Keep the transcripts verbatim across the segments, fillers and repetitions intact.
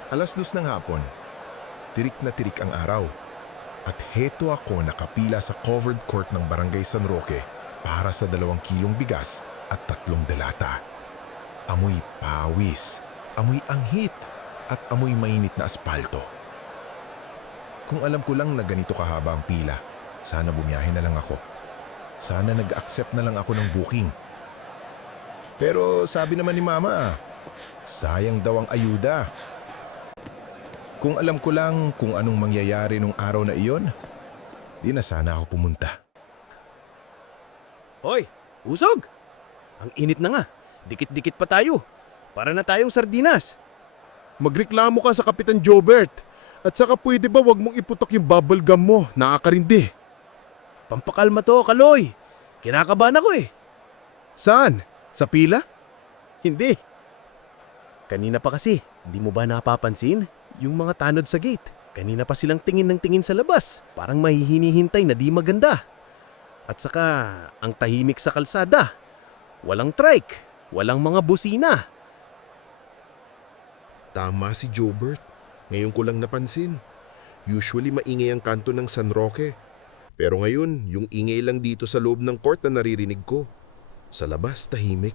Alas dos ng hapon, tirik na tirik ang araw. At heto ako nakapila sa covered court ng Barangay San Roque para sa dalawang kilong bigas at tatlong delata. Amoy pawis, amoy anghit, at amoy mainit na aspalto. Kung alam ko lang na ganito kahaba ang pila, sana bumiyahe na lang ako. Sana nag-accept na lang ako ng booking. Pero sabi naman ni Mama, sayang daw ang ayuda. Kung alam ko lang kung anong mangyayari nung araw na iyon, di na sana ako pumunta. Hoy, usog! Ang init na nga. Dikit-dikit pa tayo. Para na tayong sardinas. Magreklamo ka sa Kapitan Jobert. At saka pwede ba wag mong iputok yung bubble gum mo? Nakakarindi. Pampakalma to, Kaloy. Kinakabahan ako eh. Saan? Sa pila? Hindi. Kanina pa kasi, di mo ba napapansin? Yung mga tanod sa gate. Kanina pa silang tingin ng tingin sa labas. Parang mahihinihintay na di maganda. At saka, ang tahimik sa kalsada. Walang trike. Walang mga busina. Tama si Jobert. Ngayon ko lang napansin. Usually maingay ang kanto ng San Roque. Pero ngayon, yung ingay lang dito sa loob ng court na naririnig ko. Sa labas, tahimik.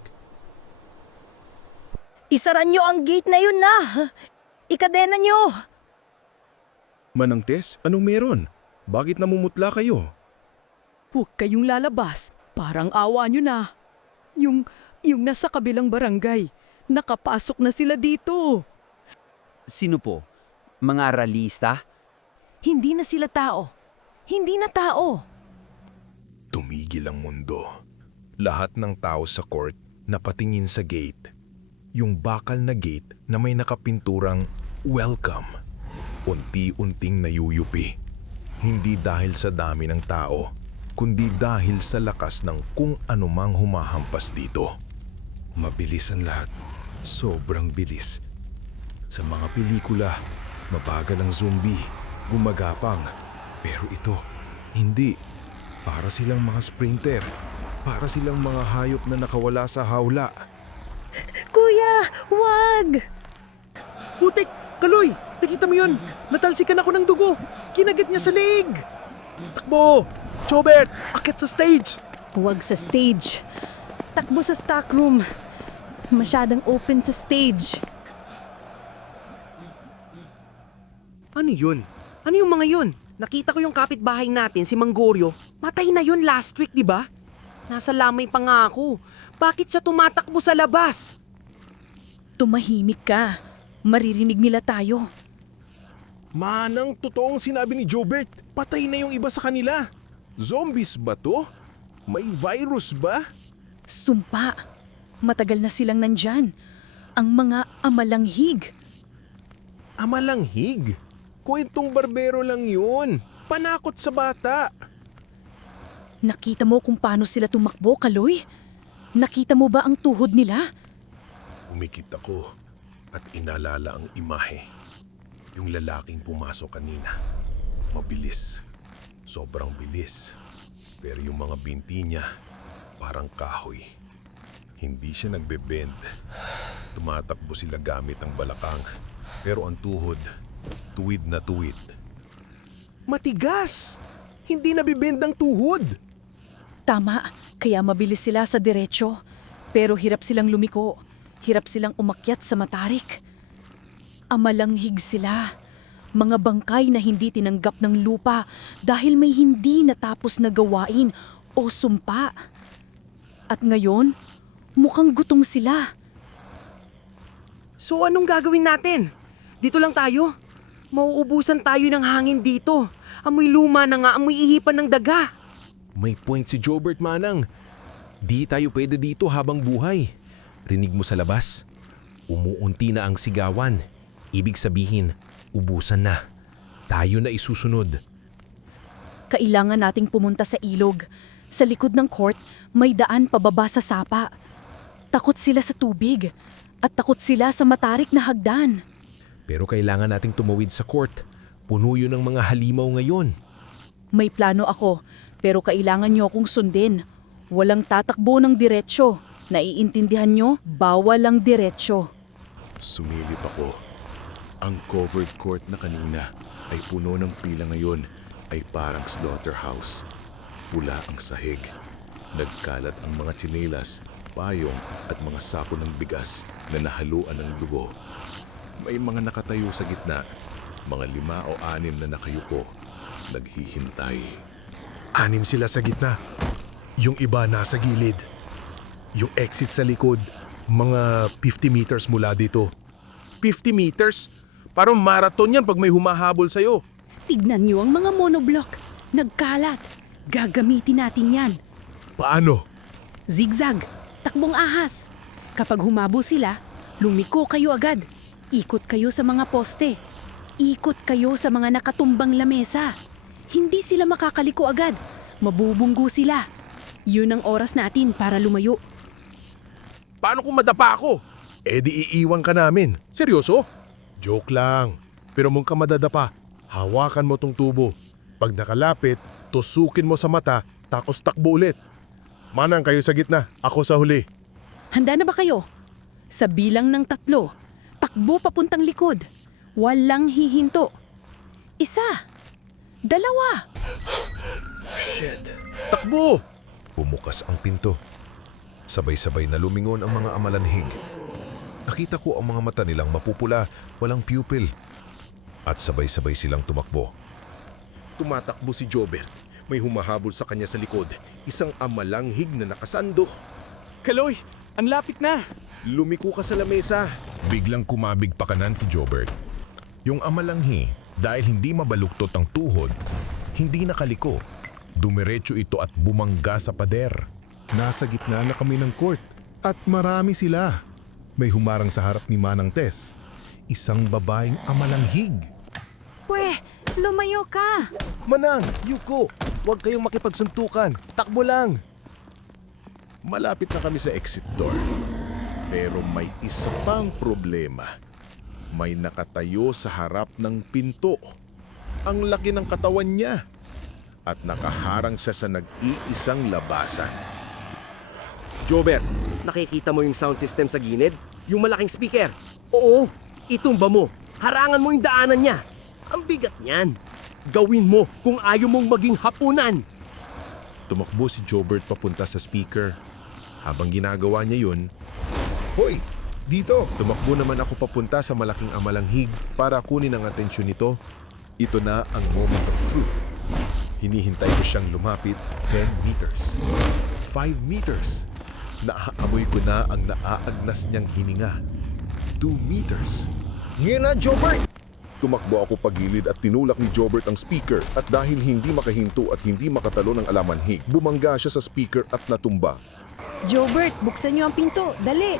Isaran nyo ang gate na yun na! Ikadena nyo! Manang Tess, anong meron? Bakit namumutla kayo? Huwag kayong lalabas. Parang awa nyo na. Yung, yung nasa kabilang barangay. Nakapasok na sila dito. Sino po? Mga ralista? Hindi na sila tao. Hindi na tao. Tumigil ang mundo. Lahat ng tao sa court napatingin sa gate. Yung bakal na gate na may nakapinturang welcome. Unti-unting nayuyupi. Hindi dahil sa dami ng tao, kundi dahil sa lakas ng kung anumang humahampas dito. Mabilis ang lahat. Sobrang bilis. Sa mga pelikula, mabagal ang zombie, gumagapang. Pero ito, hindi. Para silang mga sprinter. Para silang mga hayop na nakawala sa hawla. Kuya, wag! Putik! Kaloy! Nakita mo yun? Natalsikan ako ng dugo. Kinagat niya sa leeg. Takbo! Jobert! Akit sa stage! Huwag sa stage. Takbo sa stock room. Masyadang open sa stage. Ano yun? Ano yung mga yun? Nakita ko yung kapitbahay natin, si Manggorio. Matay na yun last week, di ba? Nasa lamay pa nga ako. Bakit siya tumatakbo sa labas? Tumahimik ka. Maririnig nila tayo. Manang totoong sinabi ni Jobert. Patay na yung iba sa kanila. Zombies ba to? May virus ba? Sumpa. Matagal na silang nandyan. Ang mga amalanghig. Amalanghig? Kwentong barbero lang yun. Panakot sa bata. Nakita mo kung paano sila tumakbo, Kaloy? Nakita mo ba ang tuhod nila? Umikit ako at inalala ang imahe. Yung lalaking pumasok kanina. Mabilis. Sobrang bilis. Pero yung mga binti niya, parang kahoy. Hindi siya nagbe-bend. Tumatakbo sila gamit ang balakang. Pero ang tuhod, tuwid na tuwid. Matigas! Hindi nabibend ang tuhod. Tama, kaya mabilis sila sa diretsyo. Pero hirap silang lumiko. Hirap silang umakyat sa matarik. Amalanghig sila. Mga bangkay na hindi tinanggap ng lupa dahil may hindi natapos na gawain o sumpa. At ngayon, mukhang gutom sila. So anong gagawin natin? Dito lang tayo? Mauubusan tayo ng hangin dito. Amoy luma na nga, amoy ihipan ng daga. May point si Jobert, Manang. Di tayo pwede dito habang buhay. Rinig mo sa labas? Umuunti na ang sigawan. Ibig sabihin, ubusan na. Tayo na isusunod. Kailangan nating pumunta sa ilog. Sa likod ng court, may daan pababa sa sapa. Takot sila sa tubig. At takot sila sa matarik na hagdan. Pero kailangan nating tumawid sa court. Puno yun ng mga halimaw ngayon. May plano ako, pero kailangan nyo akong sundin. Walang tatakbo ng diretsyo. Naiintindihan nyo? Bawal ang diretsyo. Sumilip ako. Ang covered court na kanina ay puno ng pila ngayon ay parang slaughterhouse. Pula ang sahig. Nagkalat ang mga tsinelas, payong at mga sako ng bigas na nahaluan ng dugo. May mga nakatayo sa gitna, mga lima o anim na nakayuko, naghihintay. Anim sila sa gitna. Yung iba nasa gilid. Yung exit sa likod, mga fifty meters mula dito. fifty meters? Parang marathon yan pag may humahabol sa'yo. Tignan niyo ang mga monoblock. Nagkalat. Gagamitin natin yan. Paano? Zigzag. Takbong ahas. Kapag humabol sila, lumiko kayo agad. Ikot kayo sa mga poste. Ikot kayo sa mga nakatumbang lamesa. Hindi sila makakaliko agad. Mabubunggo sila. Yun ang oras natin para lumayo. Paano kung madapa ako? Eh di iiwan ka namin. Seryoso? Joke lang. Pero mong ka madadapa, hawakan mo tong tubo. Pag nakalapit, tusukin mo sa mata, tapos takbo ulit. Manang kayo sa gitna, ako sa huli. Handa na ba kayo? Sa bilang ng tatlo, takbo papuntang likod. Walang hihinto. Isa. Dalawa. Takbo! Bumukas ang pinto. Sabay-sabay na lumingon ang mga amalanhig. Nakita ko ang mga mata nilang mapupula, walang pupil. At sabay-sabay silang tumakbo. Tumatakbo si Jobert. May humahabol sa kanya sa likod. Isang amalanghig na nakasando. Kaloy, ang lapit na. Lumiko ka sa lamesa. Biglang kumabig pa kanan si Jobert. Yung amalanghi, dahil hindi mabaluktot ang tuhod, hindi nakaliko. Dumiretso ito at bumangga sa pader. Nasa gitna na kami ng court at marami sila. May humarang sa harap ni Manang Tess. Isang babaeng amalanghig. Pwe, lumayo ka! Manang, Yuko, huwag kayong makipagsuntukan. Takbo lang. Malapit na kami sa exit door. Pero may isa pang problema. May nakatayo sa harap ng pinto. Ang laki ng katawan niya. At nakaharang siya sa nag-iisang labasan. Jobert, nakikita mo yung sound system sa gilid? Yung malaking speaker? Oo, itumba mo. Harangan mo yung daanan niya. Ang bigat niyan. Gawin mo kung ayaw mong maging hapunan. Tumakbo si Jobert papunta sa speaker. Habang ginagawa niya yun, Hoy! Dito! Tumakbo naman ako papunta sa malaking amalanghig para kunin ang atensyon nito. Ito na ang moment of truth. Hinihintay ko siyang lumapit ten meters. five meters. Naaamoy ko na ang naaagnas niyang hininga. two meters. Ngayon na, Jobert! Tumakbo ako pagilid at tinulak ni Jobert ang speaker at dahil hindi makahinto at hindi makatalo ng alamanhig, bumangga siya sa speaker at natumba. Jobert, buksan niyo ang pinto. Dali.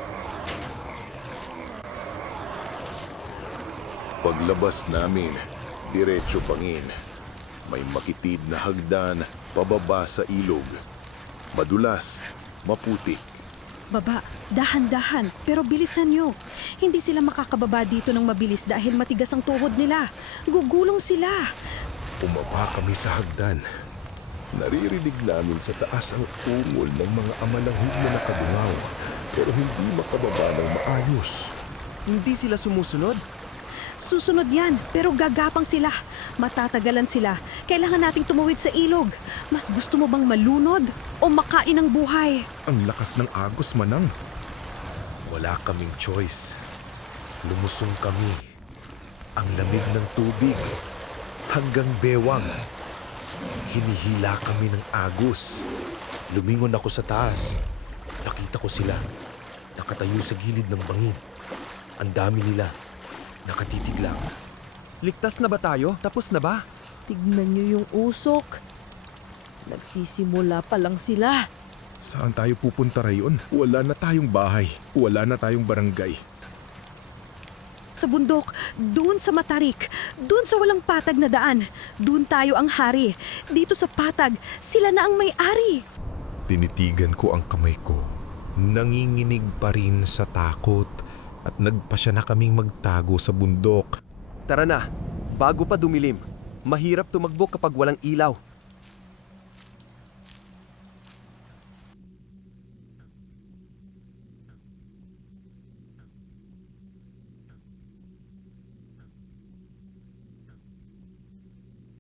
Paglabas namin, diretso pangin. May makitid na hagdan pababa sa ilog. Madulas, maputik. Baba, dahan-dahan, pero bilisan nyo. Hindi sila makakababa dito ng mabilis dahil matigas ang tuhod nila. Gugulong sila. Umaba kami sa hagdan. Naririnig namin sa taas ang ungol ng mga amalanghig na nakadungaw, pero hindi makababa ng maayos. Hindi sila sumusunod? Susunod yan, pero gagapang sila. Matatagalan sila. Kailangan nating tumawid sa ilog. Mas gusto mo bang malunod o makain ng buhay? Ang lakas ng agos, Manang. Wala kaming choice. Lumusong kami. Ang lamig ng tubig. Hanggang bewang. Hinihila kami ng agos. Lumingon ako sa taas. Nakita ko sila. Nakatayo sa gilid ng bangin. Ang dami nila. Nakatitig lang. Ligtas na ba tayo? Tapos na ba? Tignan nyo yung usok. Nagsisimula pa lang sila. Saan tayo pupunta rayon? Wala na tayong bahay. Wala na tayong barangay. Sa bundok, doon sa matarik, doon sa walang patag na daan. Doon tayo ang hari. Dito sa patag, sila na ang may-ari. Tinitigan ko ang kamay ko. Nanginginig pa rin sa takot at nagpasya na kaming magtago sa bundok. Tara na, bago pa dumilim. Mahirap tumakbo kapag walang ilaw.